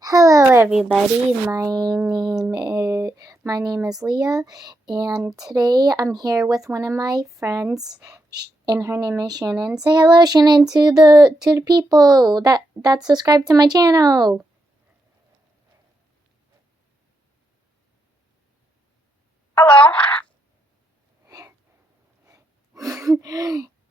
Hello, everybody. My name is Leah, and today I'm here with one of my friends, and her name is Shannon. Say hello, Shannon, to the people that subscribe to my channel. Hello.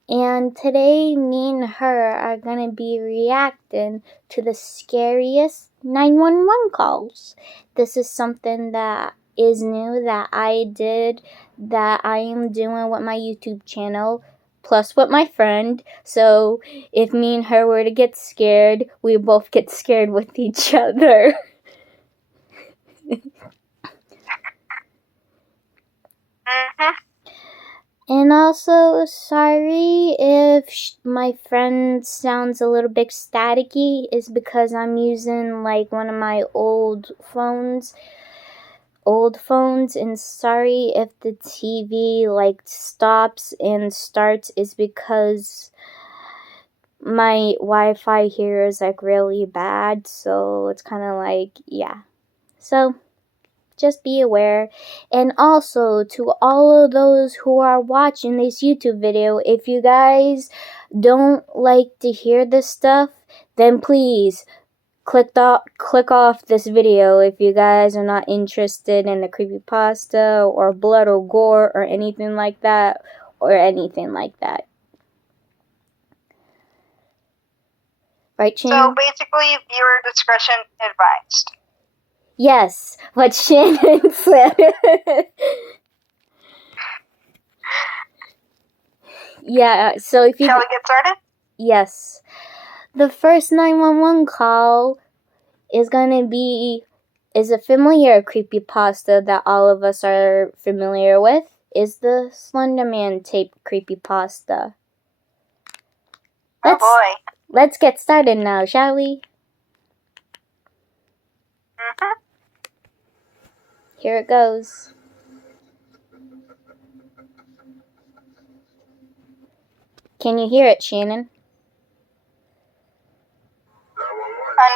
And today, me and her are gonna be reacting to the scariest 911 calls. This is something that is new that I did, that I am doing with my YouTube channel, plus with my friend. So if me and her were to get scared, we both get scared with each other. Mm-hmm. And also, sorry if my friend sounds a little bit staticky, is because I'm using like one of my old phones, and sorry if the TV like stops and starts, is because my Wi-Fi here is like really bad, so it's kind of like, yeah. So just be aware. And also, to all of those who are watching this YouTube video, if you guys don't like to hear this stuff, then please click off this video if you guys are not interested in the creepypasta or blood or gore or anything like that. Right, So Shannon? basically, viewer discretion advised. Yes, what Shannon said. Yeah, so if you... Shall we get started? Yes. The first 911 call is a familiar creepypasta that all of us are familiar with, is the Slenderman tape creepypasta. Oh boy. Let's get started now, shall we? Mm-hmm. Here it goes. Can you hear it, Shannon?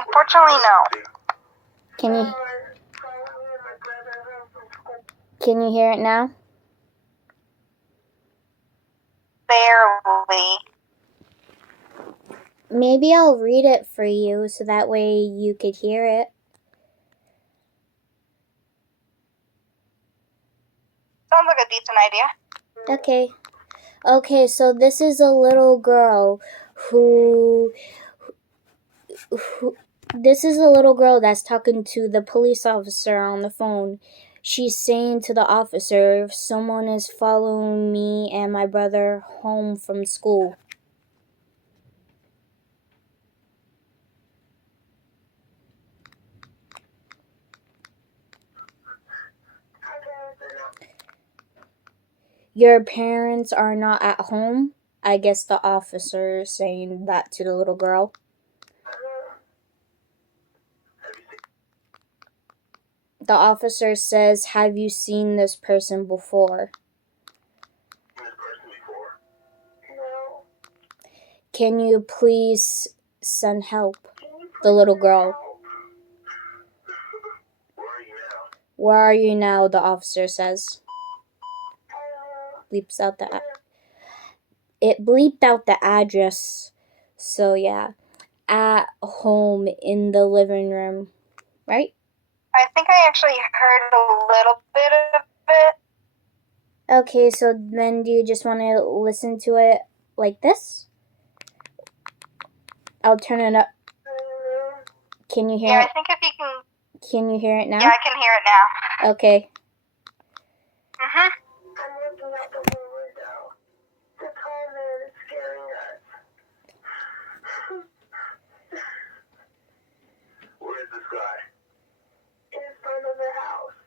Unfortunately, no. Can you hear it now? Barely. Maybe I'll read it for you so that way you could hear it. Sounds like a decent idea. Okay, so this is a little girl that's talking to the police officer on the phone. She's saying to the officer, someone is following me and my brother home from school. Your parents are not at home? I guess the officer is saying that to the little girl. The officer says, have you seen this person before? No. Can you please send help? The little girl. Where are you now? The officer says. It bleeped out the address. So yeah, at home in the living room, right? I think I actually heard a little bit of it. Okay, so then do you just want to listen to it like this? I'll turn it up. Can you hear it? Yeah, I think if you can... Can you hear it now? Yeah, I can hear it now. Okay. Mm-hmm. I'm looking out the window. The tall man is scaring us. Where is this guy? In front of the house.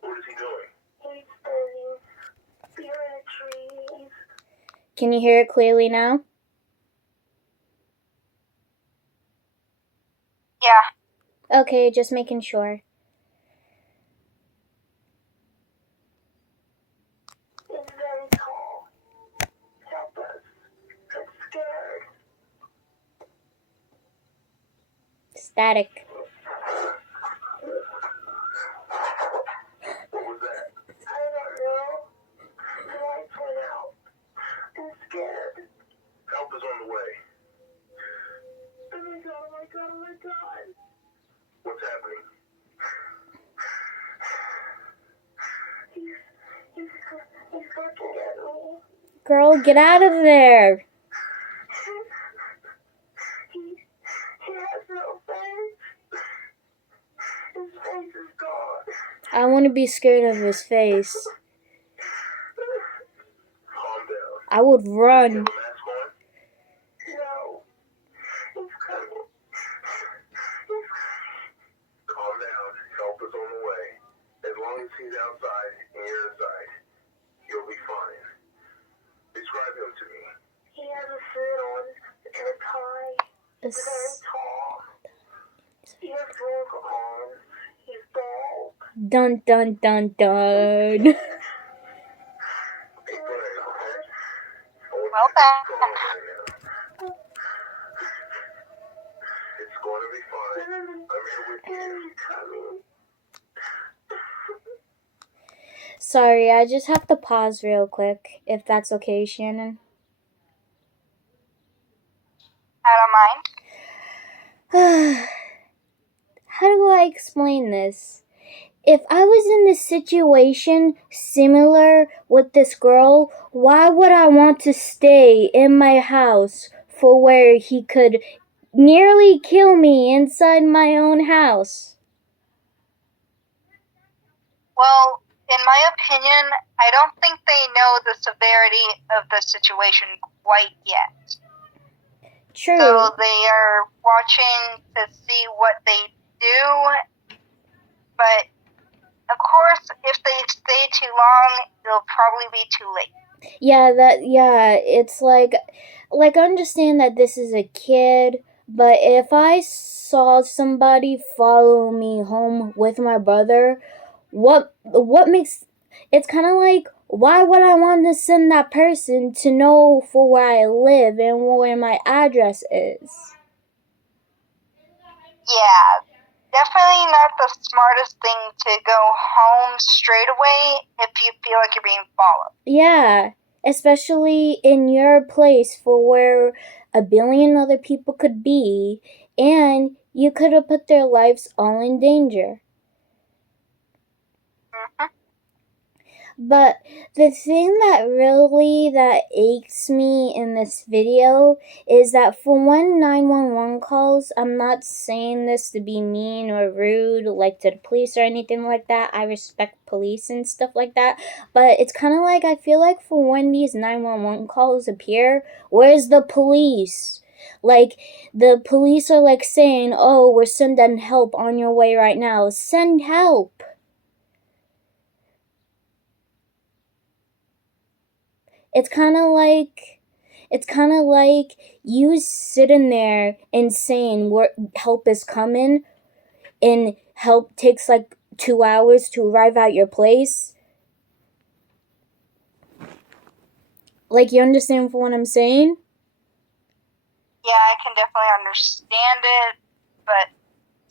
What is he doing? He's standing behind the trees. Can you hear it clearly now? Yeah. Okay, just making sure. It's very tall. Help us. I'm scared. Static. happening? He's looking at me. Girl, get out of there. He has no face. His face is gone. I wouldn't be scared of his face. Calm down. I would You run. have a mask on? No. He's coming. Calm down. Help is on the way. As long as he's outside and you're inside, you'll be fine. Describe him to me. He has a suit on and a tie. He's very tall. He has long arms. He's bald. Dun dun dun dun. Keep praying, okay? Well done. It's going to be fine. I'm here with you. He's coming. Sorry, I just have to pause real quick, if that's okay, Shannon. I don't mind. How do I explain this? If I was in this situation similar with this girl, why would I want to stay in my house for where he could nearly kill me inside my own house? Well, in my opinion, I don't think they know the severity of the situation quite yet. True. So they are watching to see what they do. But, of course, if they stay too long, it'll probably be too late. It's like understand that this is a kid, but if I saw somebody follow me home with my brother, what makes it's kind of like, why would I want to send that person to know for where I live and where my address is? Yeah, definitely not the smartest thing to go home straight away if you feel like you're being followed. Yeah, especially in your place for where a billion other people could be, and you could have put their lives all in danger. Mm-hmm. But the thing that aches me in this video is that for when 911 calls, I'm not saying this to be mean or rude, like to the police or anything like that. I respect police and stuff like that. But it's kind of like, I feel like for when these 911 calls appear, where's the police? Like, the police are like saying, oh, we're sending help on your way right now. Send help. It's kind of like you sitting there and saying help is coming, and help takes like 2 hours to arrive at your place. Like, you understand what I'm saying? Yeah, I can definitely understand it, but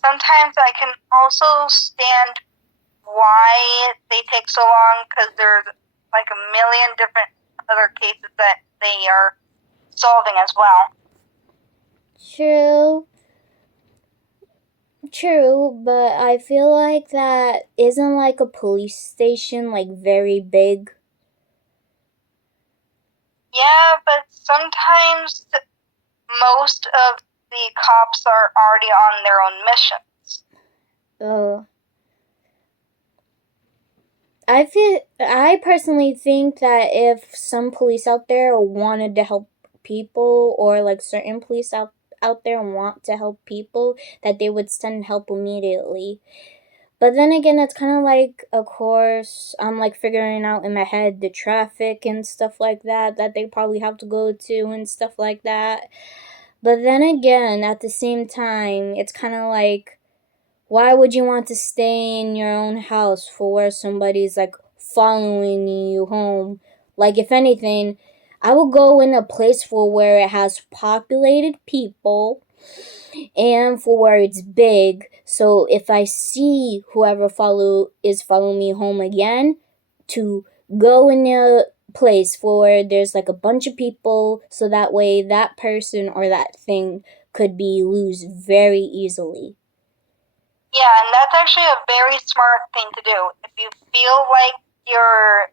sometimes I can also stand why they take so long, because there's like a million different other cases that they are solving as well. True, but I feel like that isn't like a police station like very big. Yeah, but sometimes most of the cops are already on their own missions. I personally think that if some police out there wanted to help people, or like certain police out there want to help people, that they would send help immediately. But then again, it's kind of like, of course, I'm like figuring out in my head the traffic and stuff like that they probably have to go to and stuff like that. But then again, at the same time, it's kind of like, why would you want to stay in your own house for where somebody's like following you home? Like, if anything, I would go in a place for where it has populated people and for where it's big. So if I see whoever is following me home again, to go in a place for where there's like a bunch of people, so that way that person or that thing could be lose very easily. Yeah, and that's actually a very smart thing to do. If you feel like you're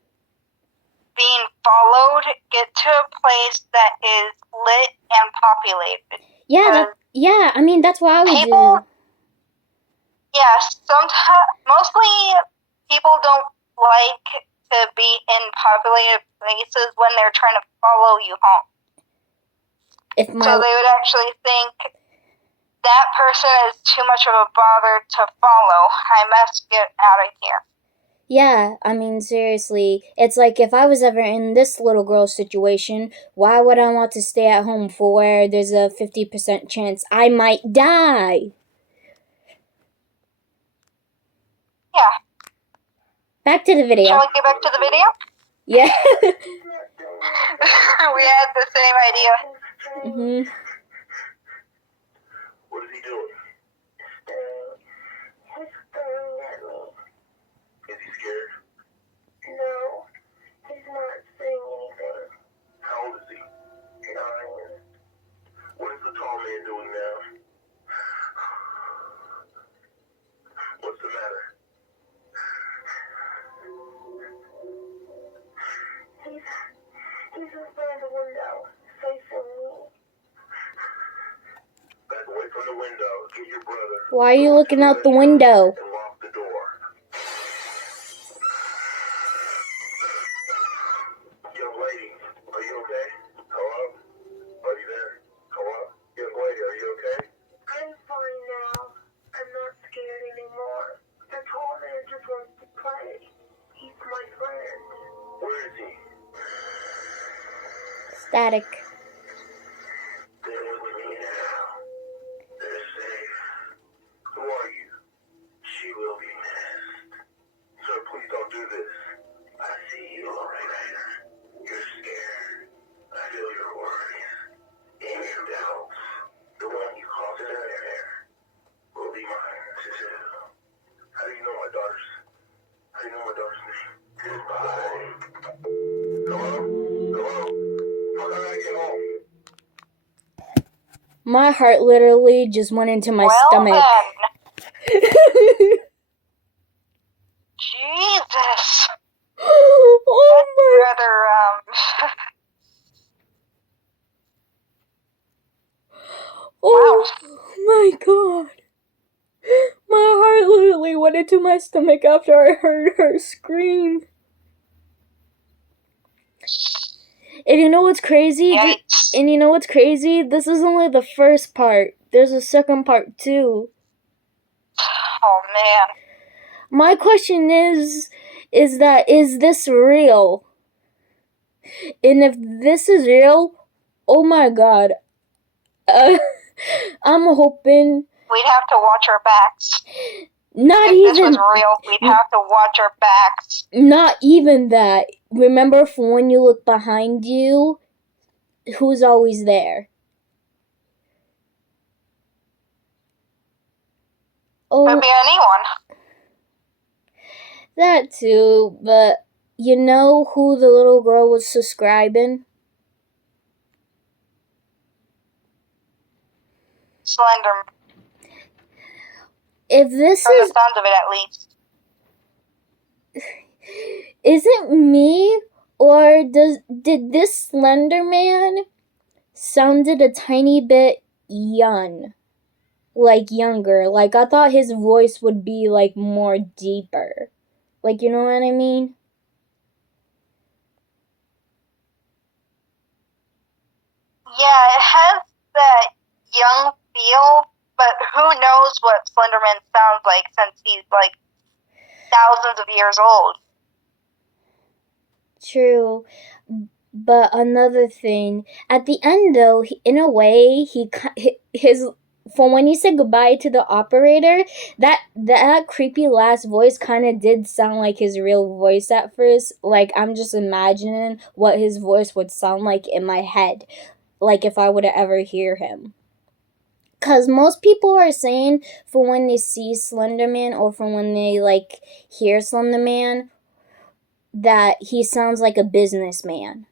being followed, get to a place that is lit and populated. Yeah, I mean, that's what I would People, do. yeah, sometimes, mostly people don't like to be in populated places when they're trying to follow you home. So they would actually think that person is too much of a bother to follow. I must get out of here. Yeah, I mean, seriously, it's like if I was ever in this little girl situation, why would I want to stay at home for where there's a 50% chance I might die? Yeah. Back to the video. Shall we get back to the video? Yeah. We had the same idea. Mm-hmm. What is he doing? He's staring at me. Is he scared? No, he's not saying anything. How old is he? 9. What is the tall man doing now? What's the matter? He's in front of the window, facing me. Back away from the window. Get your brother. Why are you looking out the window? And lock the door. Young lady, are you okay? Hello? Are you there? Hello? Young lady, are you okay? I'm fine now. I'm not scared anymore. The tall man just wants to play. He's my friend. Where is he? Static. They're with me now. They're safe. Who are you? She will be missed. Sir, please don't do this. I see you, Lorraine Rainer. You're scared. I feel your worries. And your doubts. The one you call Senator will be mine, too. How do you know my daughter's... How do you know my daughter's name? Goodbye. Hello? Hello? How can I get home? My heart literally just went into my stomach. Then. Jesus. Oh my... Rather, Oh my god. My heart literally went into my stomach after I heard her scream. And you know what's crazy? And you know what's crazy? This is only the first part. There's a second part too. Oh man. My question is this real? And if this is real, oh my god. I'm hoping we'd have to watch our backs. If this was real, we'd have to watch our backs. Not even that. Remember, for when you look behind you, who's always there? Oh, could be anyone. That too, but you know who the little girl was subscribing? Slender. If this From is... the sounds of it, at least. Is it me, or did this Slender Man sounded a tiny bit young? Like, younger. Like, I thought his voice would be, like, more deeper. Like, you know what I mean? Yeah, it has that young feel, but who knows what Slenderman sounds like since he's, like, thousands of years old. True. But another thing, at the end, though, in a way, from when he said goodbye to the operator, that creepy last voice kind of did sound like his real voice at first. Like, I'm just imagining what his voice would sound like in my head, like if I would ever hear him. Because most people are saying for when they see Slenderman or for when they, like, hear Slenderman, that he sounds like a businessman.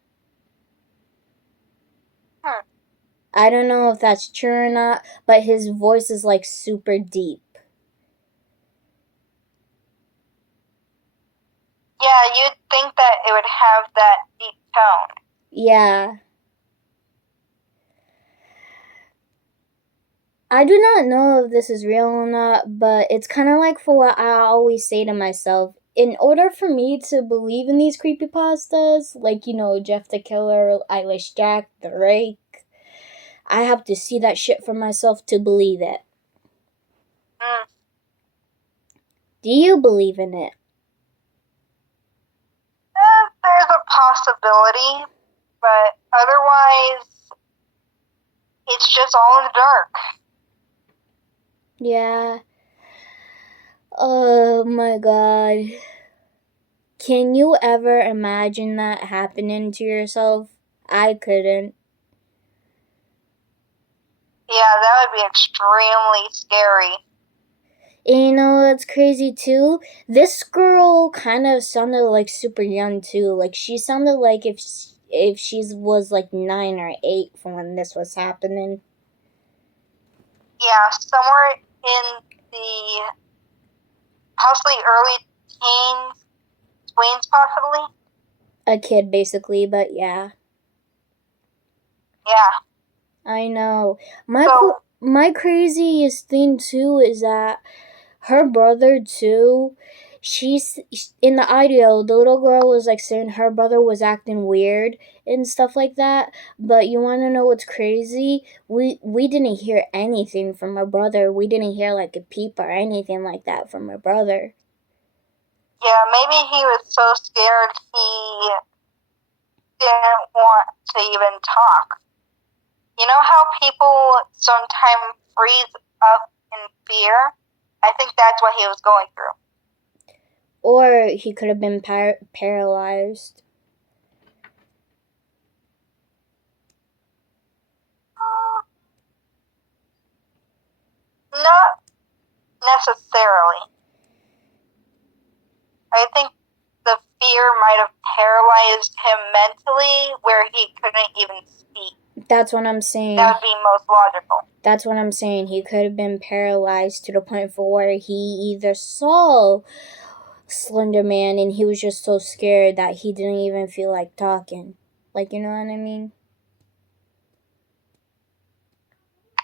I don't know if that's true or not, but his voice is, like, super deep. Yeah, you'd think that it would have that deep tone. Yeah. I do not know if this is real or not, but it's kind of like for what I always say to myself. In order for me to believe in these creepypastas, like, you know, Jeff the Killer, Eilish Jack, The Rake, I have to see that shit for myself to believe it. Mm. Do you believe in it? There's a possibility, but otherwise, it's just all in the dark. Yeah. Oh my god. Can you ever imagine that happening to yourself? I couldn't. Yeah, that would be extremely scary. And you know what's crazy too? This girl kind of sounded like super young too. Like she sounded like if she was like 9 or 8 from when this was happening. Yeah, somewhere in the possibly early teens, tweens possibly. A kid basically, but yeah. Yeah. I know. My craziest thing too is that her brother too, she's in the audio, the little girl was like saying her brother was acting weird and stuff like that. But you want to know what's crazy? We didn't hear anything from her brother. We didn't hear like a peep or anything like that from her brother. Yeah, maybe he was so scared he didn't want to even talk. You know how people sometimes freeze up in fear? I think that's what he was going through. Or he could have been paralyzed. Not necessarily. I think the fear might have paralyzed him mentally where he couldn't even speak. That's what I'm saying. That would be most logical. That's what I'm saying. He could have been paralyzed to the point for where he either saw Slender Man and he was just so scared that he didn't even feel like talking. Like, you know what I mean?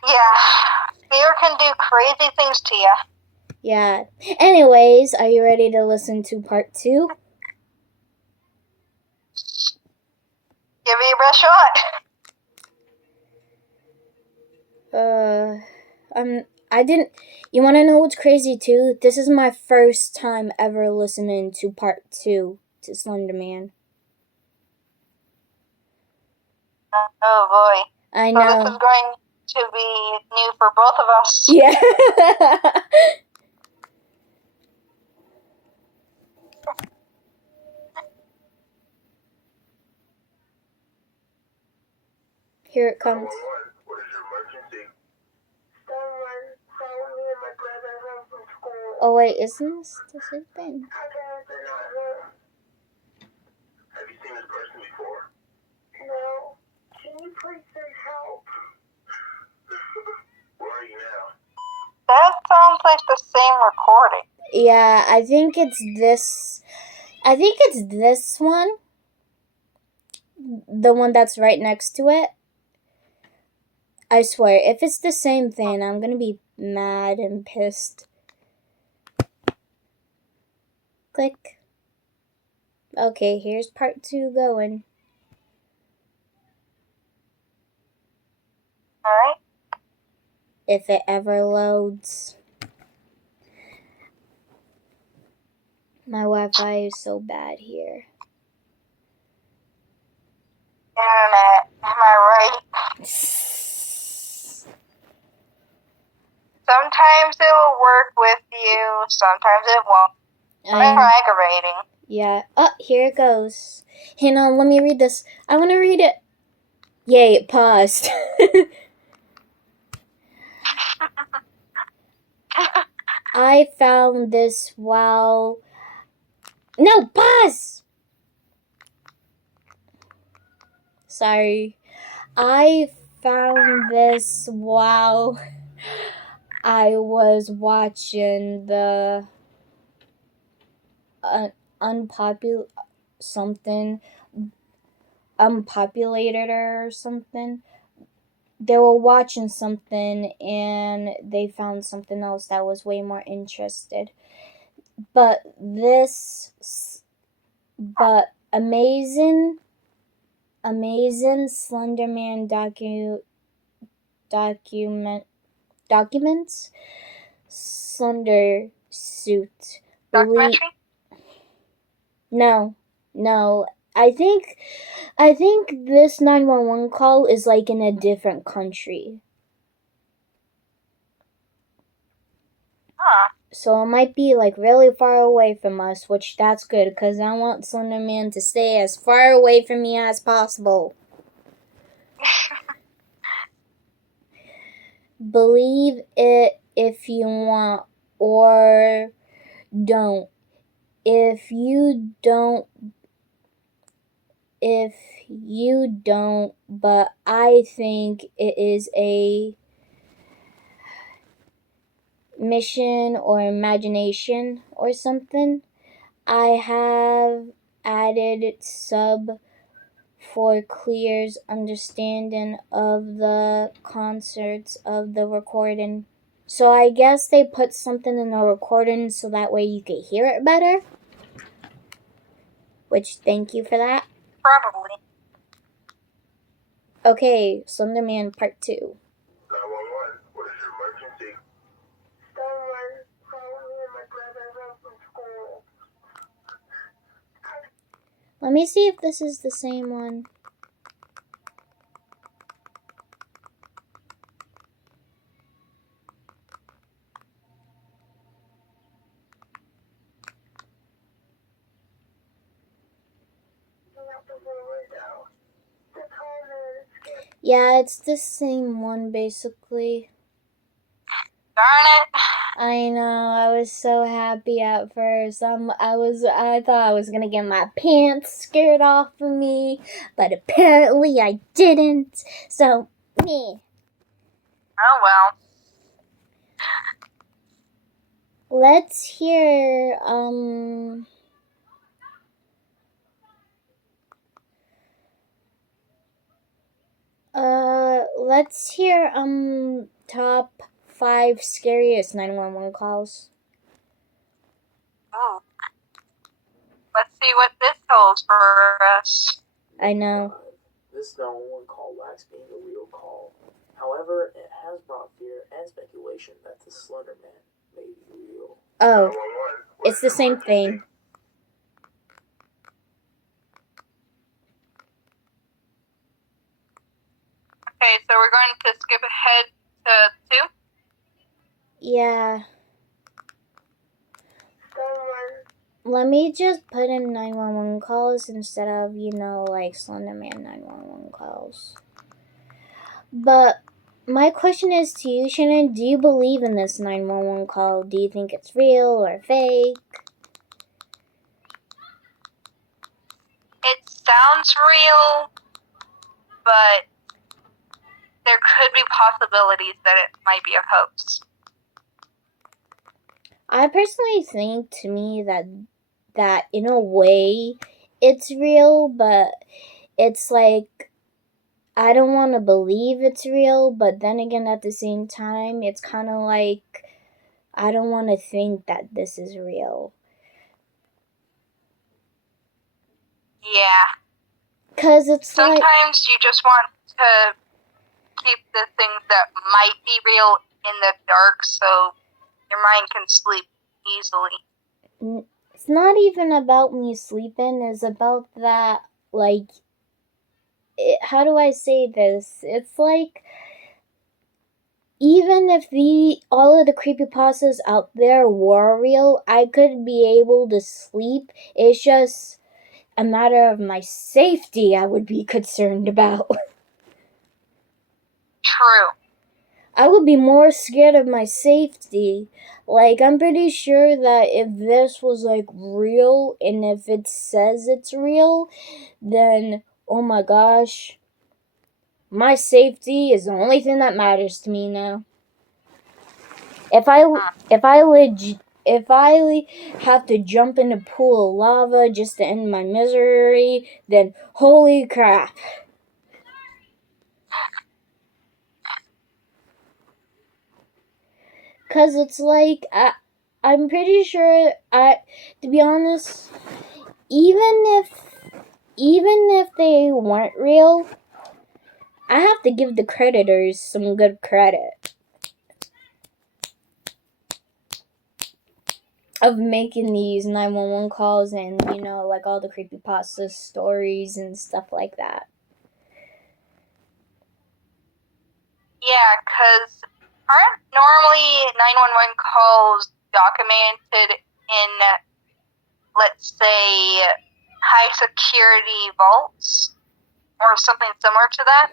Yeah. Fear can do crazy things to you. Yeah. Anyways, are you ready to listen to part 2? Give it your best shot. You want to know what's crazy too? This is my first time ever listening to part 2 to Slender Man. Oh boy. I So know. this is going to be new for both of us. Yeah. Here it comes. What is your emergency? Someone found me and my brother home from school. Oh wait, isn't this the same thing? Our parents are not home. Have you seen this person before? No. Can you please send help? Where are you now? That sounds like the same recording. Yeah, I think it's this one. The one that's right next to it. I swear, if it's the same thing, I'm gonna be mad and pissed. Click. Okay, here's part 2 going. Alright. If it ever loads. My Wi-Fi is so bad here. Internet, am I right? Sometimes it will work with you, sometimes it won't. It's aggravating. Yeah. Oh, here it goes. Hang on, let me read this. I want to read it. Yay, it paused. I found this while... No, pause! Sorry. I found this while I was watching the unpopulated or something. They were watching something and they found something else that was way more interested. But Amazing Slenderman documents Slender suit. Documentary? No. I think this 911 call is like in a different country. Huh. So it might be like really far away from us, which that's good because I want Slenderman to stay as far away from me as possible. Believe it if you want or don't. If you don't, but I think it is a mission or imagination or something. I have added sub for Clear's understanding of the concerts of the recording. So I guess they put something in the recording so that way you could hear it better. Which, thank you for that. Probably. Okay, Slenderman Part 2. 911, what is your emergency? Someone called me and my brother home from school. Let me see if this is the same one. Yeah, it's the same one basically. Darn it. I know, I was so happy at first. I thought I was gonna get my pants scared off of me, but apparently I didn't. So, meh. Oh well. Let's hear, top 5 scariest 911 calls. Oh. Let's see what this holds for us. I know. This 911 call lacks being a real call. However, it has brought fear and speculation that the Slenderman may be real. Oh, it's the same thing. Okay, so we're going to skip ahead to 2? Yeah. Let me just put in 911 calls instead of, like Slenderman 911 calls. But my question is to you, Shannon, do you believe in this 911 call? Do you think it's real or fake? It sounds real, but there could be possibilities that it might be a hoax. I personally think, to me, that in a way it's real, but it's like I don't want to believe it's real, but then again at the same time it's kind of like I don't want to think that this is real. Yeah. Cause it's sometimes you just want to keep the things that might be real in the dark so your mind can sleep easily. It's not even about me sleeping. It's about that, how do I say this? It's like, even if all of the creepypastas out there were real, I could be able to sleep. It's just a matter of my safety I would be concerned about. True. I would be more scared of my safety. I'm pretty sure that if this was, real, and if it says it's real, then, oh my gosh, my safety is the only thing that matters to me now. If I if I have to jump in a pool of lava just to end my misery, then holy crap. Cause it's like I'm pretty sure to be honest, even if they weren't real, I have to give the creditors some good credit of making these 911 calls and, you know, like all the creepypasta stories and stuff like that. Yeah, because aren't normally 911 calls documented in, let's say, high security vaults or something similar to that?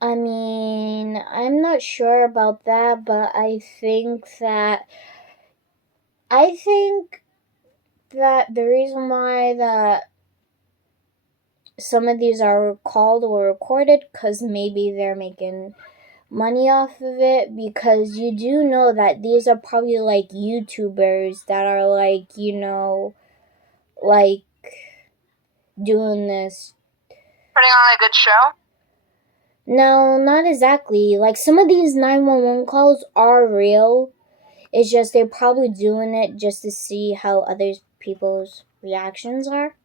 I mean, I'm not sure about that, but I think that the reason why that some of these are called or recorded, because maybe they're making money off of it, because you do know that these are probably like YouTubers that are like, you know, like doing this. Putting on a good show? No, not exactly. Like, some of these 911 calls are real. It's just they're probably doing it just to see how other people's reactions are.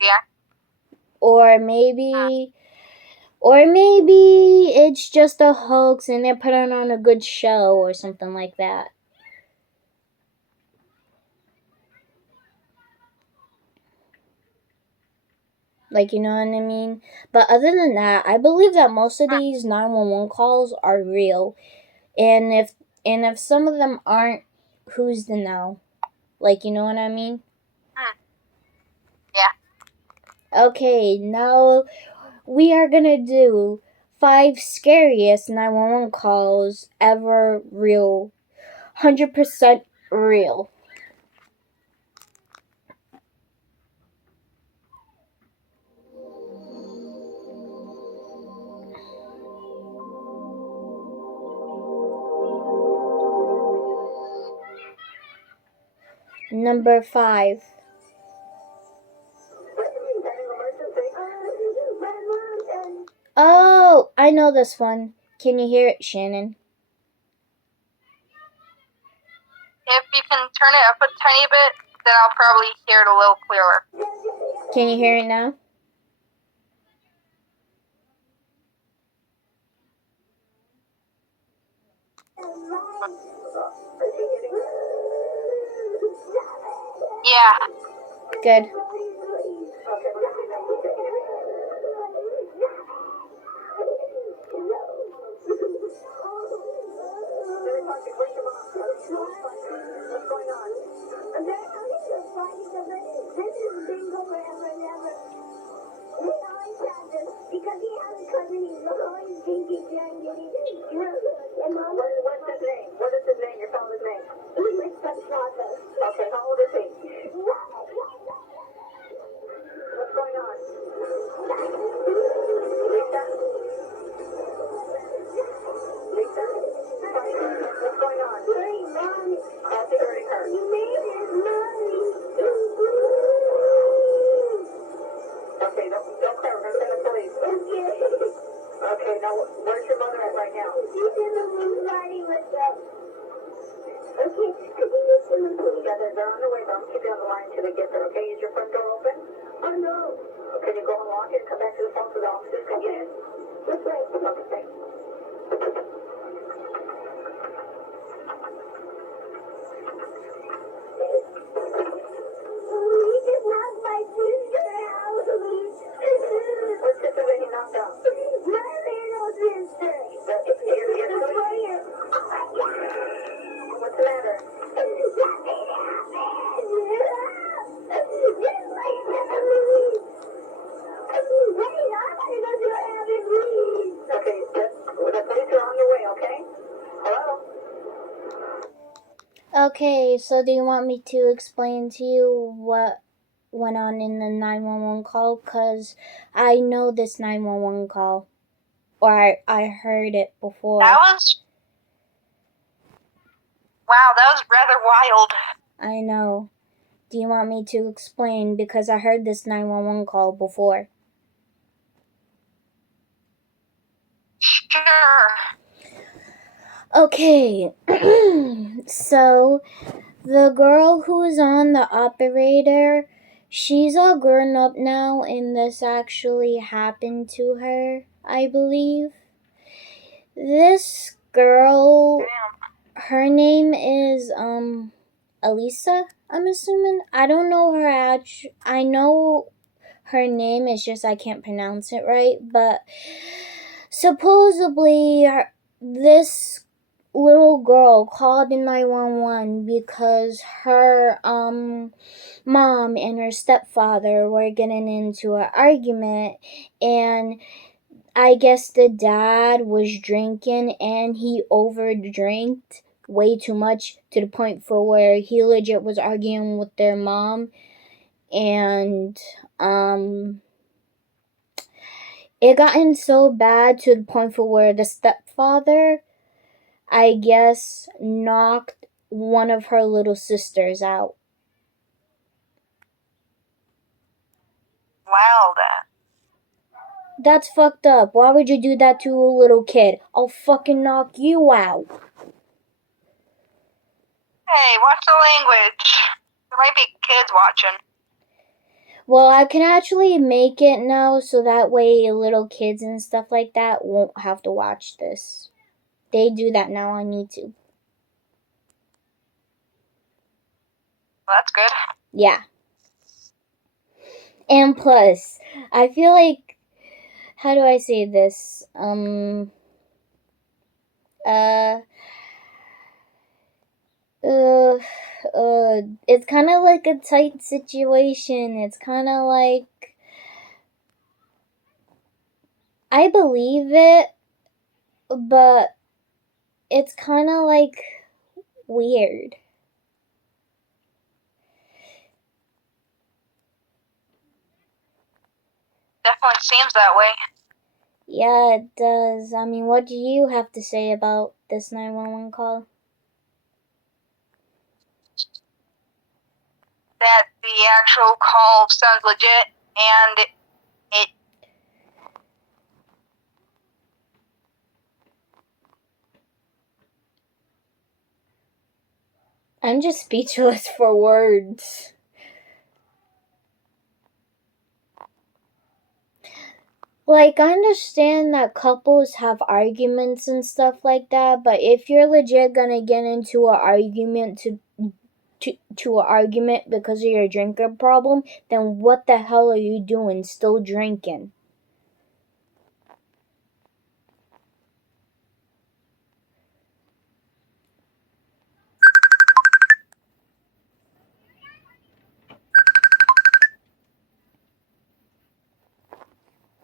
Yeah. Or maybe it's just a hoax and they're putting on a good show or something like that. Like, you know what I mean? But other than that, I believe that most of these 911 calls are real. And if some of them aren't, who's to know? Like, you know what I mean? Yeah. Okay, now we are gonna do 5 scariest 911 calls ever real. 100% real. Number 5. Oh, I know this one. Can you hear it, Shannon? If you can turn it up a tiny bit, then I'll probably hear it a little clearer. Can you hear it now? Yeah. Good. Because he has a cousin, he's always thinking and getting and Mom, what's his name? What is his name? Your father's name? He's my stepfather. Okay, how old is he? What's going on? Lisa? Lisa? What's going on? Hey, Mommy. Call security car. You made it, Mommy. Okay, don't cry. We're going to send the police. Okay. Okay, now where's your mother at right now? She's in the room riding with them. Okay, could you just in the room? Yeah, they're on their way, but I'm keep you on the line until they get there, okay? Is your front door open? Oh, no. Can you go unlock it and come back to the phone so the officers can get in? This way. Okay, thanks. We just knocked my sister out. What sister did he knock out? My little sister. Your player. What's the matter? Nothing happened. Just wait for the police. Wait, I want to go to the police. Okay, the police are on their way, okay? Hello? Okay, so do you want me to explain to you what went on in the 911 call? Because I know this 911 call. or I heard it before. Wow, that was rather wild. I know. Do you want me to explain? Because I heard this 911 call before. Sure. Okay. So, the girl who was on the operator, she's all grown up now, and this actually happened to her, I believe. This girl, her name is, Elisa, I'm assuming. I don't know her I know her name, it's just I can't pronounce it right, but supposedly this little girl called in 911 because her mom and her stepfather were getting into an argument, and I guess the dad was drinking and he overdrank way too much to the point for where he legit was arguing with their mom, and it gotten so bad to the point for where the stepfather, I guess, knocked one of her little sisters out. Wow, That's fucked up. Why would you do that to a little kid? I'll fucking knock you out. Hey, watch the language. There might be kids watching. Well, I can actually make it now so that way little kids and stuff like that won't have to watch this. They do that now on YouTube. Well, that's good. Yeah. And plus, I feel like, how do I say this? It's kind of like a tight situation. It's kind of like, I believe it, but it's kind of like weird. Definitely seems that way. Yeah, it does. I mean, what do you have to say about this 911 call? That the actual call sounds legit, and it I'm just speechless for words. Like, I understand that couples have arguments and stuff like that, but if you're legit gonna get into an argument to an argument because of your drinking problem, then what the hell are you doing still drinking?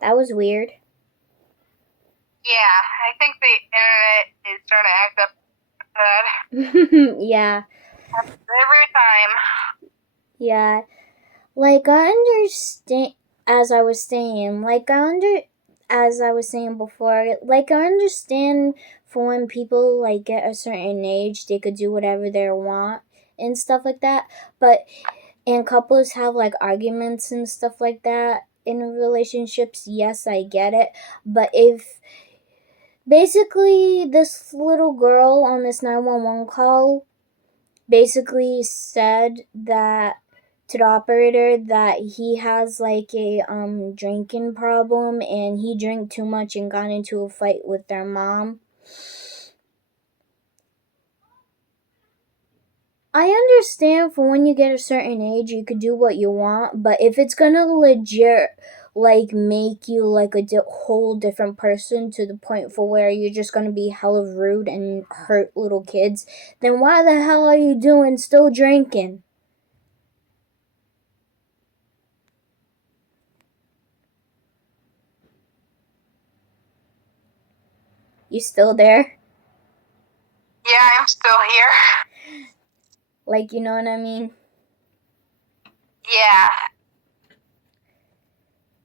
That was weird. Yeah, I think the internet is starting to act up bad. Yeah. Every time. Yeah. Like, I understand, as I was saying before, like, I understand for when people, like, get a certain age, they could do whatever they want and stuff like that, and couples have, like, arguments and stuff like that in relationships, yes, I get it, but if, basically, this little girl on this 911 call basically said that to the operator that he has like a drinking problem and he drank too much and got into a fight with their mom. I understand for when you get a certain age you could do what you want, but if it's gonna legit like make you like a whole different person to the point for where you're just gonna be hella rude and hurt little kids, then why the hell are you doing still drinking? You still there? Yeah, I'm still here. Like, you know what I mean? Yeah.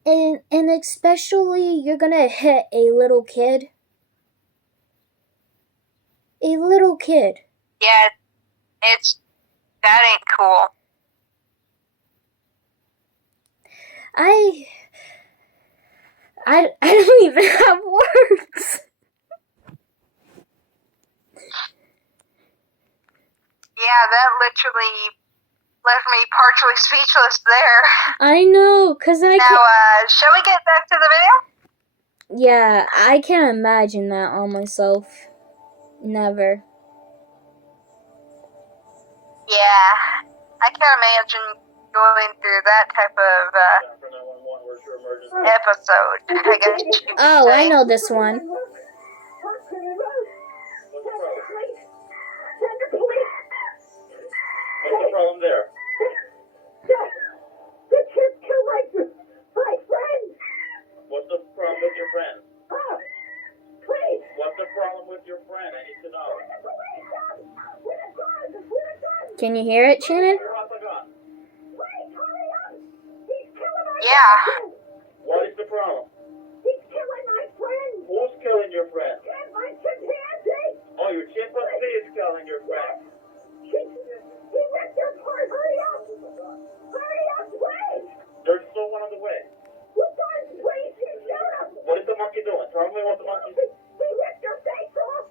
And especially you're gonna hit a little kid. A little kid. Yeah, that ain't cool. I don't even have words. Yeah, that literally left me partially speechless there. I know, cause I Now, shall we get back to the video? Yeah, I can't imagine that on myself. Never. Yeah, I can't imagine going through that type of episode, I guess you could Oh, say. I know this one. What's the problem there? The chip killed my friend. What's the problem with your friend? Oh, please. What's the problem with your friend? I need to know. Can you hear it, Shannon? Your house are gone. Wait, hurry up. He's killing my Yeah. friend. What is the problem? He's killing my friend. Who's killing your friend? And my chimpanzee. Oh, your chimpanzee is killing your friend. He ripped her apart. Hurry up. Hurry up, please. There's still one on the way. Who does, please? He showed up. What is the monkey doing? Tell me what the monkey is. He ripped her face off.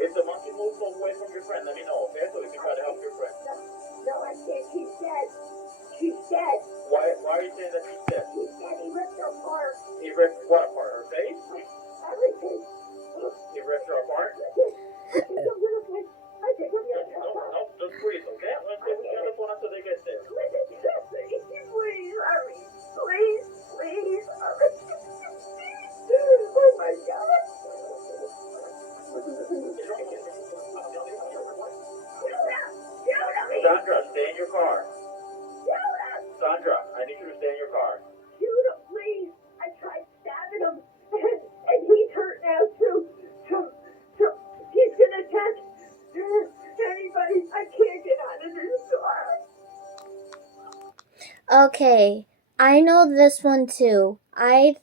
If the monkey moves away from your friend, let me know, okay? So we can try to help your friend. No, I can't. She's dead. She's dead. Why are you saying that she's dead? He said he ripped her apart. He ripped what apart? Her face? Everything. He ripped her apart? I think I'm gonna play. I think I'm gonna No, just breathe, okay? Let's see if we can get the phone until they get there. Please, hurry. Please, hurry. Oh my God. Sandra, stay in your car. Judah! Sandra, I need you to stay in your car. Judah, please. I tried stabbing him, and he's hurt now too. So he's gonna attack anybody. I can't get out of this car. Okay, I know this one too. I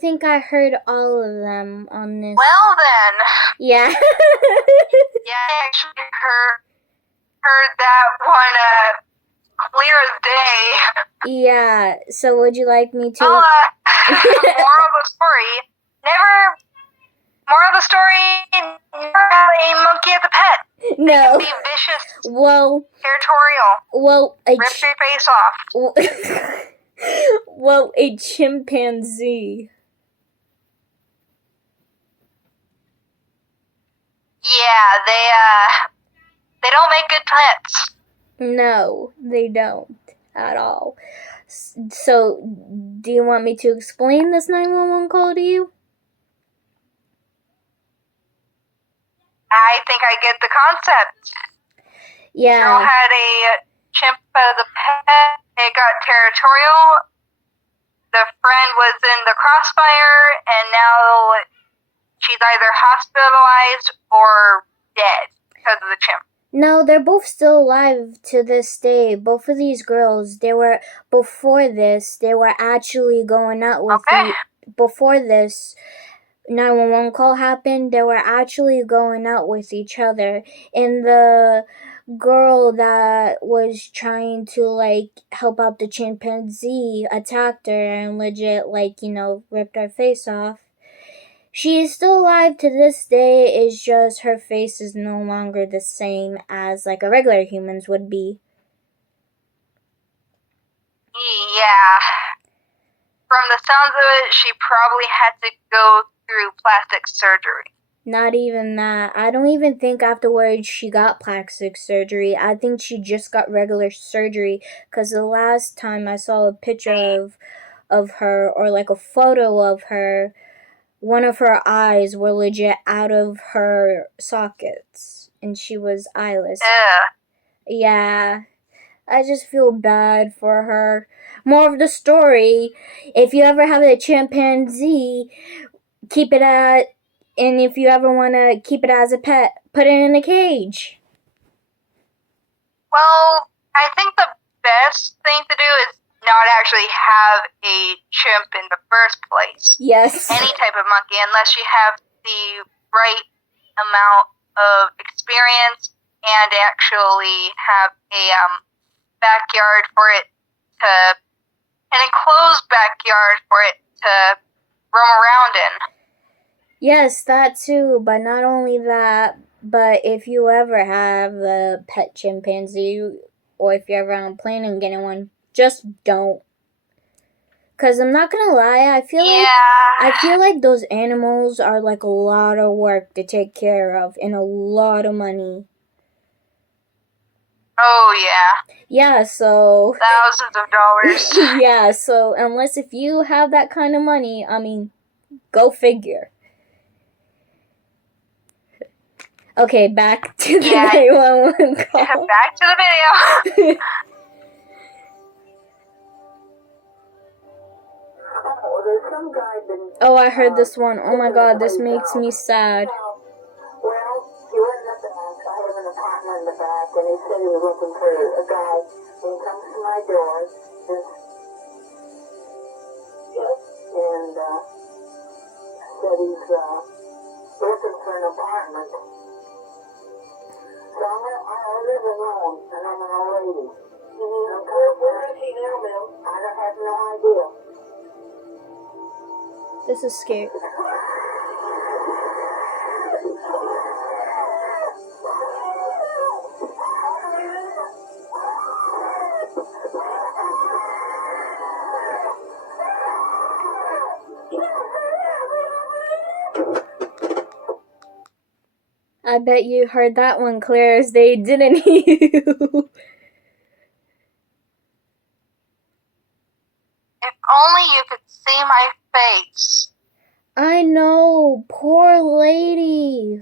think I heard all of them on this. Well then, Yeah. yeah, I actually heard that one clear as day. Yeah. So would you like me to? Well, moral of the story, moral of the story, never have a monkey as a pet. No. Be vicious, Well, territorial, a rip your face off. well, a chimpanzee. Yeah, they don't make good pets. No, they don't at all. So, do you want me to explain this 911 call to you? I think I get the concept. Yeah. Girl had a chimp as a pet. It got territorial. The friend was in the crossfire, and now she's either hospitalized or dead because of the chimp. No, they're both still alive to this day. Both of these girls, before this, they were actually going out with before this 911 call happened, they were actually going out with each other. And the girl that was trying to, help out the chimpanzee attacked her and legit, ripped her face off. She is still alive to this day, it's just her face is no longer the same as, a regular human's would be. Yeah. From the sounds of it, she probably had to go through plastic surgery. Not even that. I don't even think afterwards she got plastic surgery. I think she just got regular surgery, because the last time I saw a picture of her, or a photo of her, one of her eyes were legit out of her sockets, and she was eyeless. Yeah, I just feel bad for her. More of the story, if you ever have a chimpanzee, keep it and if you ever want to keep it as a pet, put it in a cage. Well, I think the best thing to do is not actually have a chimp in the first place. Yes. Any type of monkey, unless you have the right amount of experience and actually have a backyard for it to, an enclosed backyard for it to roam around in. Yes, that too, but not only that, but if you ever have a pet chimpanzee, or if you're ever planning on getting one, just don't. Cause I'm not gonna lie, I feel like those animals are like a lot of work to take care of and a lot of money. Oh yeah. Yeah, so Thousands of dollars. yeah, so unless if you have that kind of money, I mean, go figure. Okay, back to the 911 call. Back to the video. There's some guy been. Oh, I heard this one. Oh my god, this makes me sad. Well, he went in the back. I have an apartment in the back, and he said he was looking for a guy. And he comes to my door, and said he's looking for an apartment. So I live alone, and I'm an old lady. Where is he now, ma'am? I don't have no idea. This is scary. I bet you heard that one clear as day, didn't you? If only you could see my face. I know, poor lady.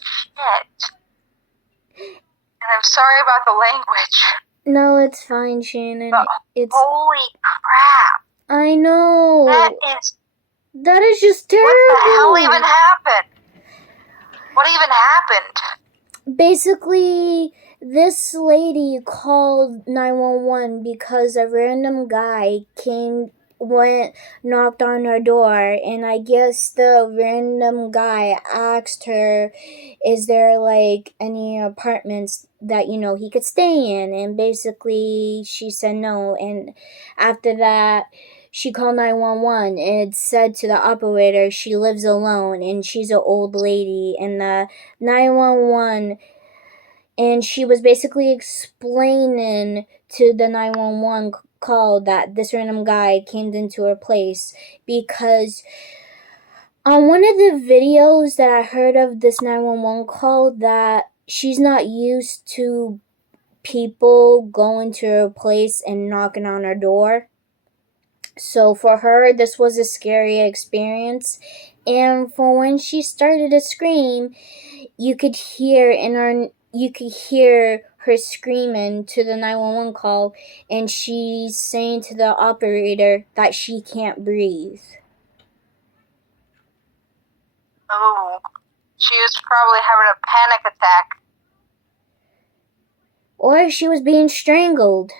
Shit. And I'm sorry about the language. No, it's fine, Shannon. But holy crap. I know. That is just terrible. What the hell even happened? What even happened? Basically, this lady called 911 because a random guy knocked on her door, and I guess the random guy asked her, is there like any apartments that he could stay in, and basically she said no, and after that she called 911 and said to the operator she lives alone and she's an old lady, and the 911, and she was basically explaining to the 911 call that this random guy came into her place because on one of the videos that I heard of this 911 call that she's not used to people going to her place and knocking on her door. So for her, this was a scary experience. And for when she started to scream, you could hear her screaming to the 911 call, and she's saying to the operator that she can't breathe. Oh, she was probably having a panic attack. Or she was being strangled.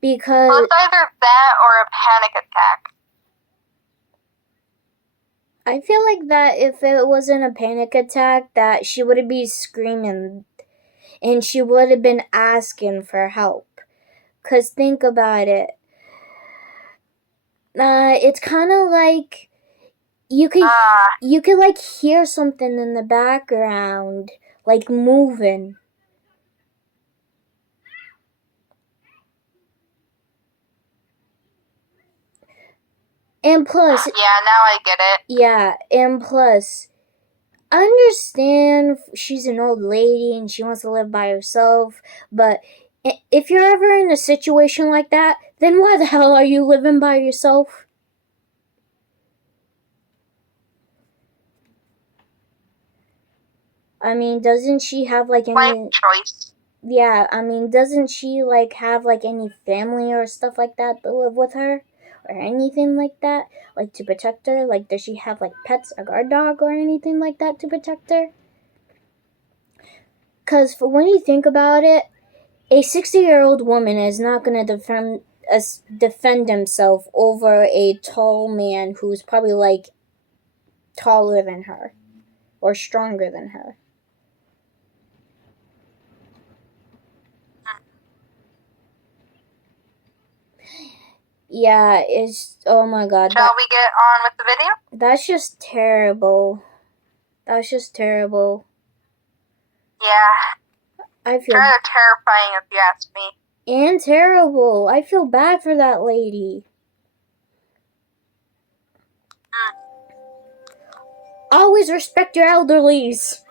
Because well, it's either that or a panic attack. I feel like that if it wasn't a panic attack, that she would be screaming and she would have been asking for help. 'Cause think about it. It's kind of like you could like hear something in the background, like moving. And plus... Yeah, now I get it. Yeah, and plus, I understand she's an old lady and she wants to live by herself, but if you're ever in a situation like that, then why the hell are you living by yourself? I mean, doesn't she have like any... Life choice. Yeah, I mean, doesn't she like have like any family or stuff like that to live with her? or anything like that, like to protect her? Like, does she have like pets, a guard dog or anything like that to protect her? Because when you think about it, a 60-year-old woman is not going to defend himself over a tall man who's probably like taller than her or stronger than her. Yeah, it's, oh my god. Shall we get on with the video? That's just terrible. That's just terrible. Yeah. I feel Kind of terrifying if you ask me. and terrible. I feel bad for that lady. Always respect your elderlies.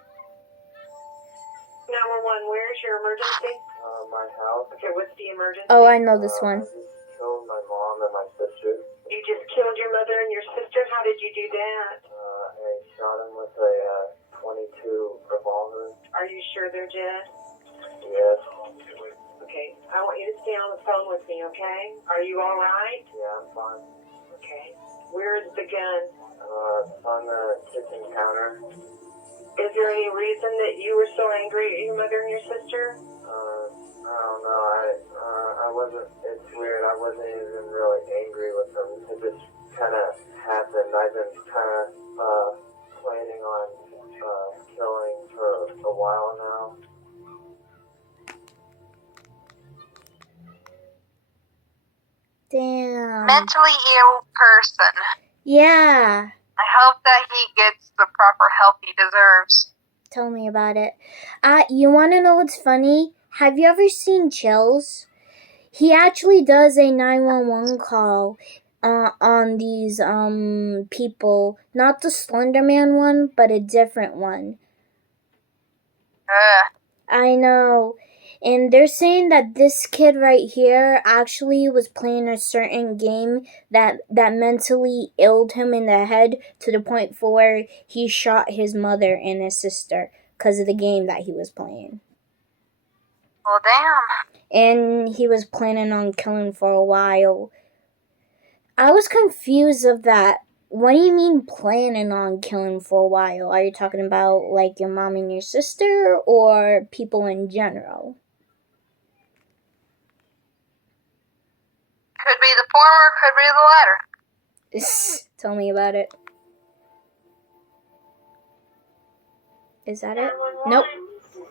911, where's your emergency? My house. Okay, what's the emergency? Oh, I know this one. I just killed my mom and my sister. You just killed your mother and your sister? How did you do that? I shot him with a 22 revolver. Are you sure they're dead? Yes. Okay, I want you to stay on the phone with me, okay? Are you all right? Yeah, I'm fine. Okay. Where is the gun? It's on the kitchen counter. Is there any reason that you were so angry at your mother and your sister? I don't know. I wasn't. It's weird. I wasn't even really angry with them. It just kind of happened. I've been kind of planning on killing for a while now. Damn. Mentally ill person. Yeah. I hope that he gets the proper help he deserves. Tell me about it. You want to know what's funny? Have you ever seen Chills? He actually does a 911 call on these people. Not the Slender Man one, but a different one. I know. And they're saying that this kid right here actually was playing a certain game that mentally illed him in the head to the point for where he shot his mother and his sister because of the game that he was playing. Well, damn. And he was planning on killing for a while. I was confused of that. What do you mean planning on killing for a while? Are you talking about like your mom and your sister or people in general? Could be the former, could be the latter. Tell me about it. Is that it? Nope.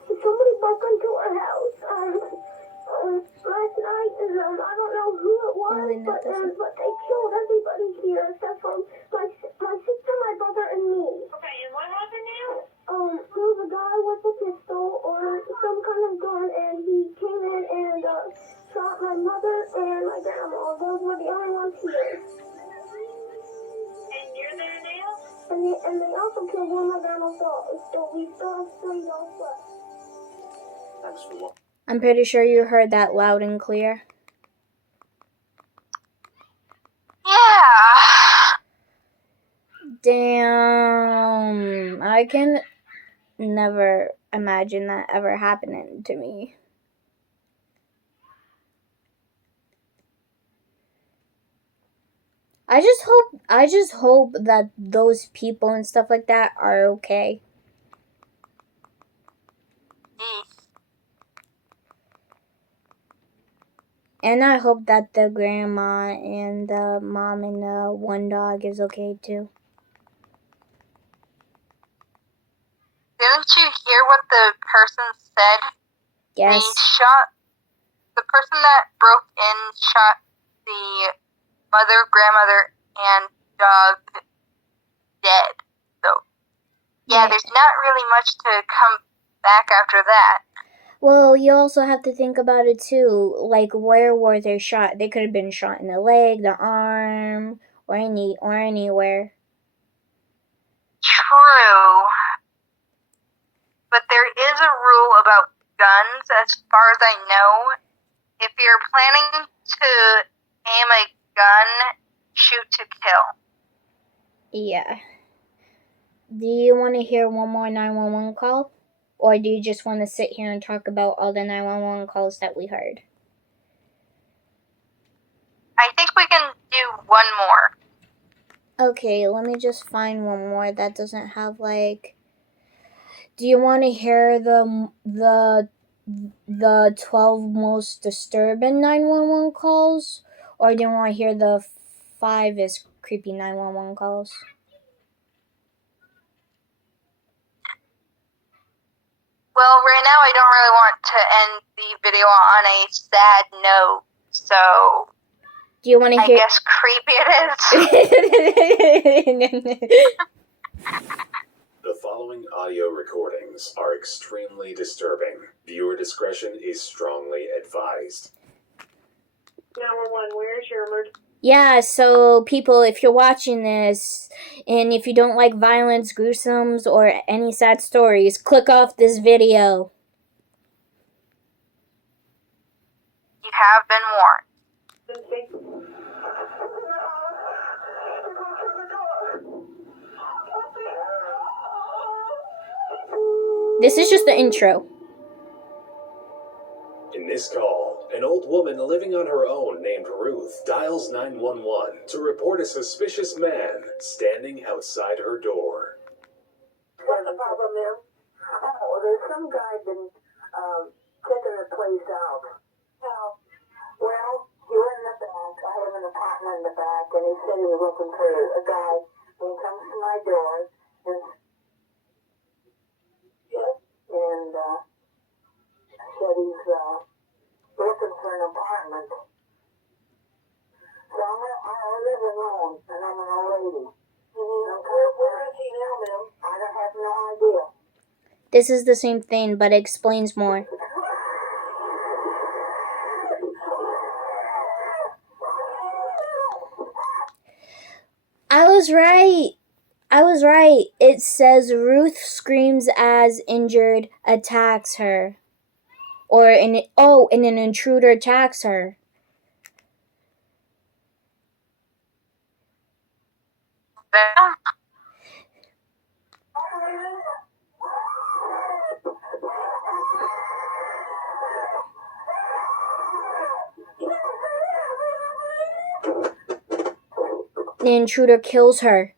Somebody broke into our house last night. I don't know who it was, but they killed everybody here except for my sister, my brother, and me. Okay, and what happened now? There was a guy with a pistol or some kind of gun, and he came in and shot my mother and my grandma. Those were the only ones here. And you're there now? And they also killed one of my grandma's dogs, so we still have 3 dogs left. Thanks for watching. I'm pretty sure you heard that loud and clear. Yeah. Damn. I can never imagine that ever happening to me. I just hope that those people and stuff like that are okay. And I hope that the grandma and the mom and the one dog is okay too. Didn't you hear what the person said? Yes. The person that broke in shot the mother, grandmother, and dog dead. So, yeah, there's not really much to come back after that. Well, you also have to think about it too. Like, where were they shot? They could have been shot in the leg, the arm, or anywhere. True. But there is a rule about guns, as far as I know. If you're planning to aim a gun, shoot to kill. Yeah. Do you want to hear one more 911 call? Or do you just want to sit here and talk about all the 911 calls that we heard? I think we can do one one more. Okay, let me just find one more that doesn't have like. Do you want to hear the 12 most disturbing 911 calls, or do you want to hear the 5 is creepy 911 calls? Well, right now I don't really want to end the video on a sad note, so Do you want to I hear? guess creepy it is. The following audio recordings are extremely disturbing. Viewer discretion is strongly advised. 911, where's your emergency? Yeah, so people, if you're watching this, and if you don't like violence, gruesomes, or any sad stories, click off this video. You have been warned. This is just the intro. In this call, an old woman living on her own named Ruth dials 911 to report a suspicious man standing outside her door. What the problem is? Oh, there's some guy been checking the place out. Oh, well, he went in the back. I have an apartment in the back, and he said he was looking for a guy. And he comes to my door, and said he's looking for an apartment. So I live alone, and I'm an old lady. Where is he now, ma'am? I don't have no idea. This is the same thing, but it explains more. I was right. It says Ruth screams as injured attacks her. And an intruder attacks her. The intruder kills her.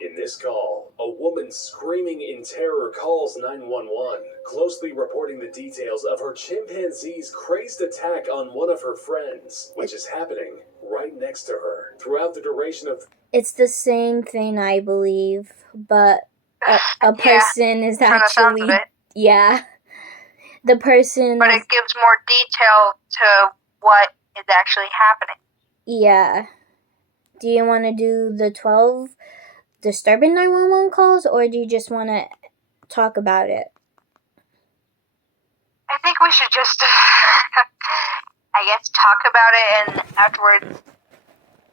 In this call, a woman screaming in terror calls 911, closely reporting the details of her chimpanzee's crazed attack on one of her friends, which is happening right next to her. Throughout the duration of... It's the same thing, I believe, but a person is actually... Yeah. The person... But it gives more detail to what is actually happening. Yeah. Do you want to do the 12 disturbing 911 calls, or do you just want to talk about it? I think we should just, I guess, talk about it and afterwards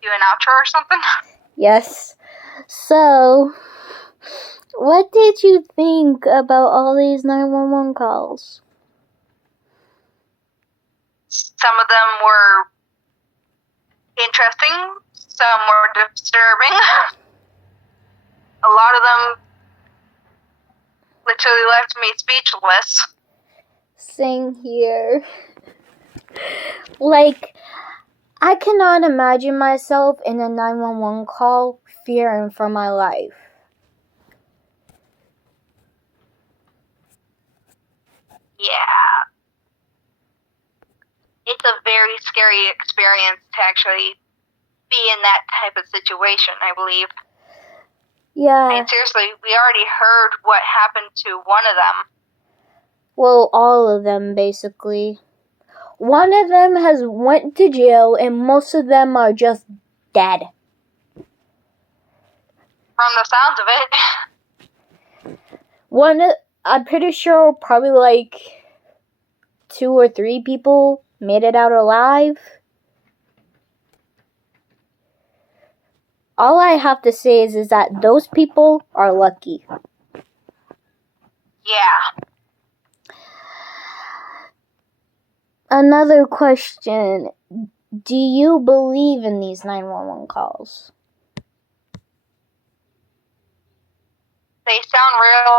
do an outro or something. Yes. So, what did you think about all these 911 calls? Some of them were interesting, some were disturbing. A lot of them literally left me speechless. Same here. Like, I cannot imagine myself in a 911 call fearing for my life. Yeah. It's a very scary experience to actually be in that type of situation, I believe. Yeah. I mean, seriously, we already heard what happened to one of them. Well, all of them, basically. One of them has went to jail, and most of them are just dead. From the sounds of it. I'm pretty sure probably like 2 or 3 people made it out alive. All I have to say is that those people are lucky. Yeah. Another question. Do you believe in these 911 calls? They sound real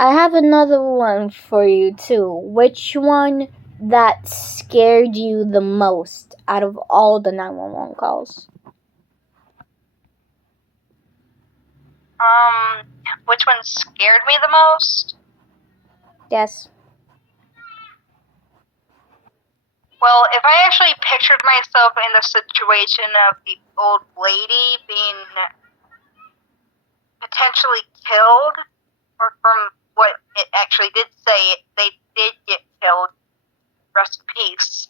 I have another one for you too. Which one that scared you the most out of all the 911 calls? Which one scared me the most? Yes. Well, if I actually pictured myself in the situation of the old lady being potentially killed, or from what it actually did say, they did get killed. Rest in peace.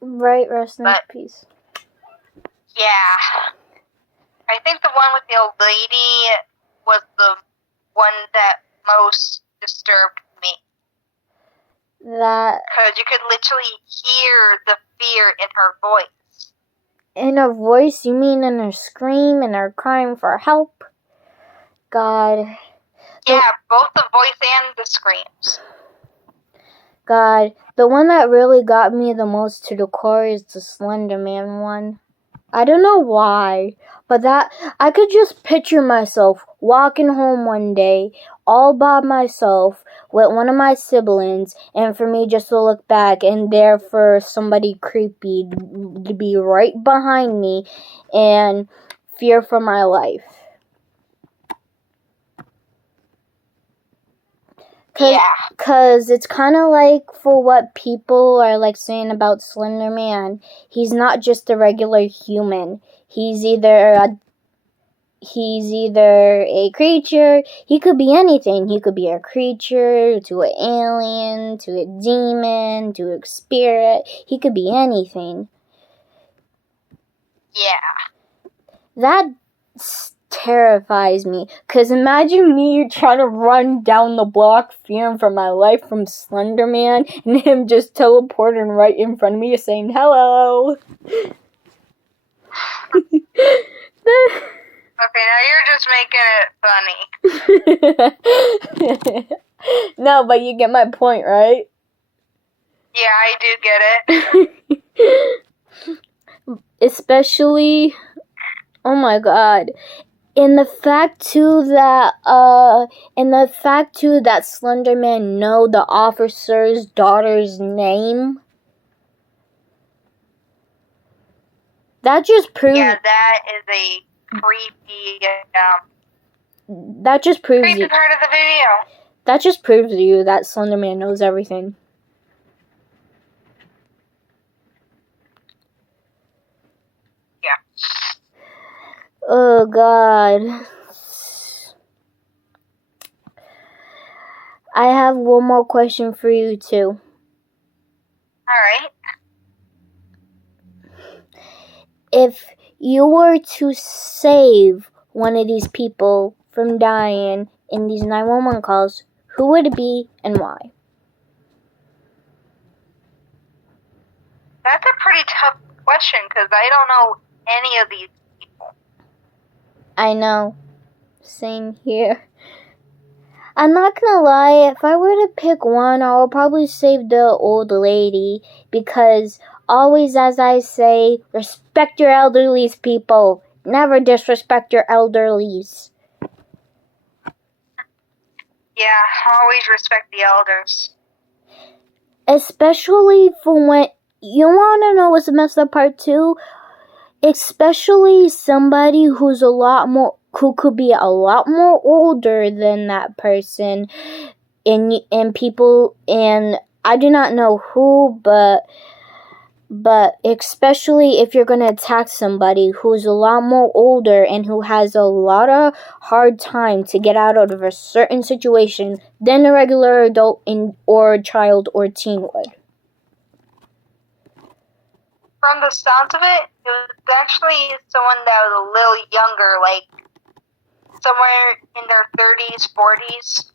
Right, rest in peace. Yeah. I think the one with the old lady was the one that most disturbed me. That. Because you could literally hear the fear in her voice. In her voice? You mean in her scream and her crying for help? God. Yeah, both the voice and the screams. God, the one that really got me the most to the core is the Slender Man one. I don't know why, but that I could just picture myself walking home one day all by myself with one of my siblings, and for me just to look back and there for somebody creepy to be right behind me and fear for my life. Cause it's kind of like for what people are like saying about Slender Man. He's not just a regular human. He's either a creature. He could be anything. He could be a creature, to an alien, to a demon, to a spirit. He could be anything. Yeah. That terrifies me. Because imagine me trying to run down the block fearing for my life from Slender Man and him just teleporting right in front of me saying hello. Okay, now you're just making it funny. No, but you get my point, right? Yeah, I do get it. Especially, oh my god. And the fact too that Slender Man know the officer's daughter's name. That just proves. Yeah, that is a creepy. That just proves. Creepy part of the video. That just proves to you that Slender Man knows everything. Yeah. Oh god. I have one more question for you too. Alright. If you were to save one of these people from dying in these 911 calls, who would it be and why? That's a pretty tough question because I don't know any of these people. I know. Same here. I'm not gonna lie, if I were to pick one, I would probably save the old lady because always, as I say, respect your elderlies, people. Never disrespect your elderlies. Yeah, always respect the elders. Especially for when... You wanna know what's the messed up part too? Especially somebody who could be a lot more older than that person, and people, and I do not know who, but especially if you're gonna attack somebody who's a lot more older and who has a lot of hard time to get out of a certain situation than a regular adult or child or teen would. From the sounds of it, it was actually someone that was a little younger, like somewhere in their 30s, 40s.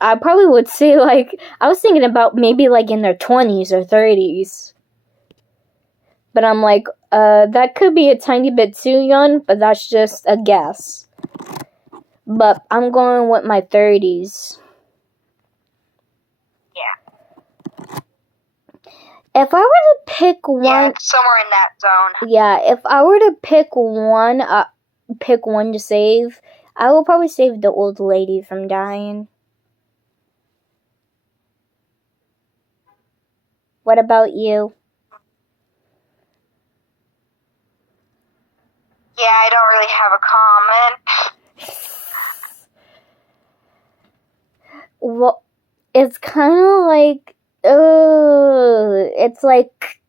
I probably would say, like, I was thinking about maybe like in their 20s or 30s. But I'm like, that could be a tiny bit too young, but that's just a guess. But I'm going with my 30s. Yeah. If I were to pick one... Yeah, it's somewhere in that zone. Yeah, if I were to pick one to save, I will probably save the old lady from dying. What about you? Yeah, I don't really have a comment. Well, it's kind of like, it's like,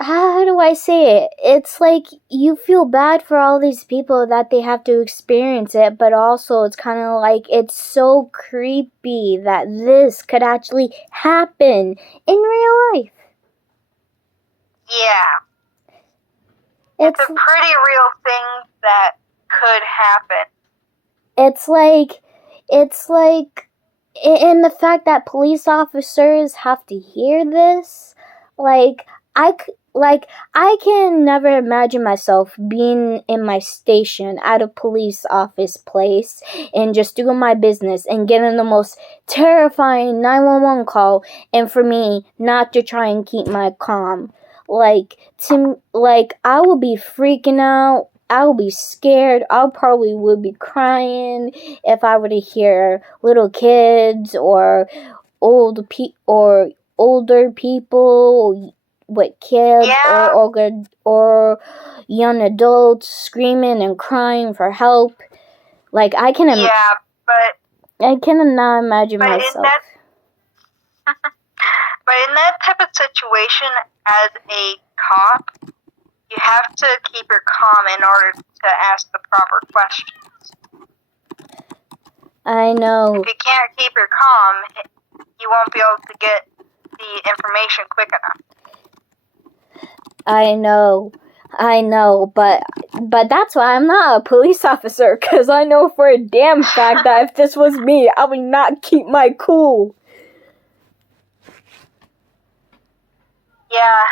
how do I say it? It's like you feel bad for all these people that they have to experience it, but also it's kind of like it's so creepy that this could actually happen in real life. Yeah. It's a pretty real thing that could happen. It's like, and the fact that police officers have to hear this, I can never imagine myself being in my station at a police office place and just doing my business and getting the most terrifying 911 call, and for me not to try and keep my calm. I will be freaking out. I will be scared. I probably would be crying if I were to hear little kids or older people with kids, Yeah. or young adults screaming and crying for help. Like I cannot imagine myself. But in that type of situation, as a cop, you have to keep your calm in order to ask the proper questions. I know. If you can't keep your calm, you won't be able to get the information quick enough. I know, but that's why I'm not a police officer, because I know for a damn fact that if this was me, I would not keep my cool. Yeah,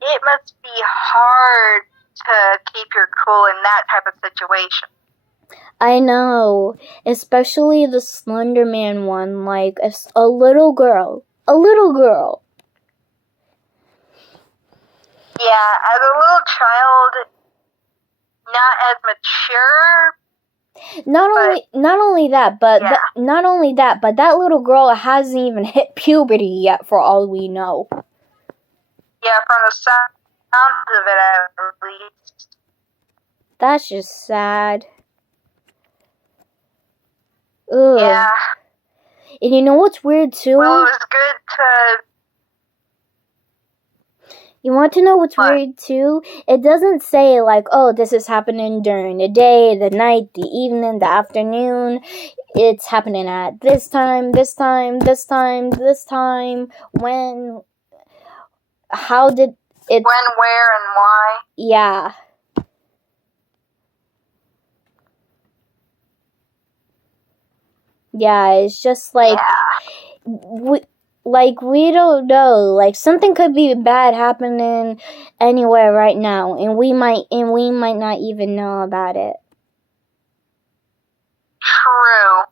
it must be hard to keep your cool in that type of situation. I know, especially the Slender Man one, like a little girl. Yeah, as a little child, not as mature. Not only that, but that little girl hasn't even hit puberty yet, for all we know. Yeah, from the sounds of it, at least. That's just sad. Ugh. Yeah. And you know what's weird too? Well, it was good to... You want to know what's weird too? It doesn't say like, oh, this is happening during the day, the night, the evening, the afternoon. It's happening at this time, when, how did it... When, where, and why. Yeah. Yeah, it's just like... Yeah. We don't know. Like, something could be bad happening anywhere right now, and we might not even know about it. True.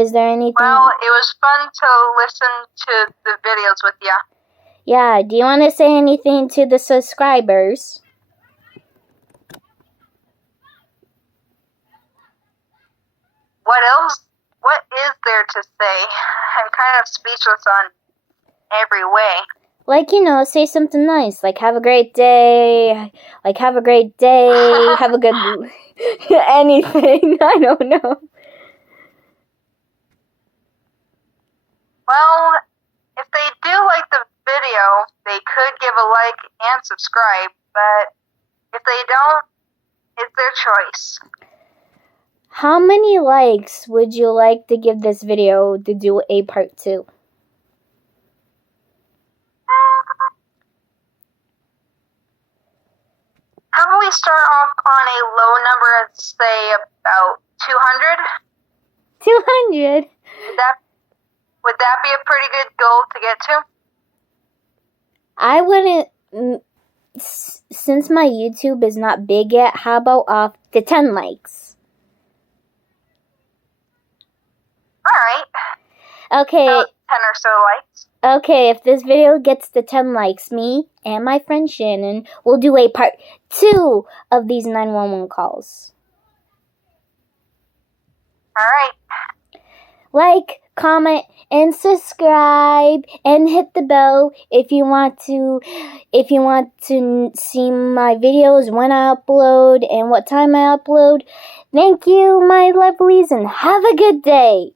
Is there anything? Well, it was fun to listen to the videos with you. Yeah, do you want to say anything to the subscribers? What else? What is there to say? I'm kind of speechless on every way. Like, say something nice. Like, have a great day. Like, have a great day. Have a good... anything. I don't know. Well, if they do like the video, they could give a like and subscribe. But if they don't, it's their choice. How many likes would you like to give this video to do a part 2? How about we start off on a low number and say about 200? 200? Would that be a pretty good goal to get to? I wouldn't... Since my YouTube is not big yet, how about off to 10 likes? Alright. Okay. 10 or so likes. Okay, if this video gets to 10 likes, me and my friend Shannon will do a part 2 of these 911 calls. like, comment, and subscribe, and hit the bell if you want to see my videos when I upload and what time I upload. Thank you, my lovelies, and have a good day.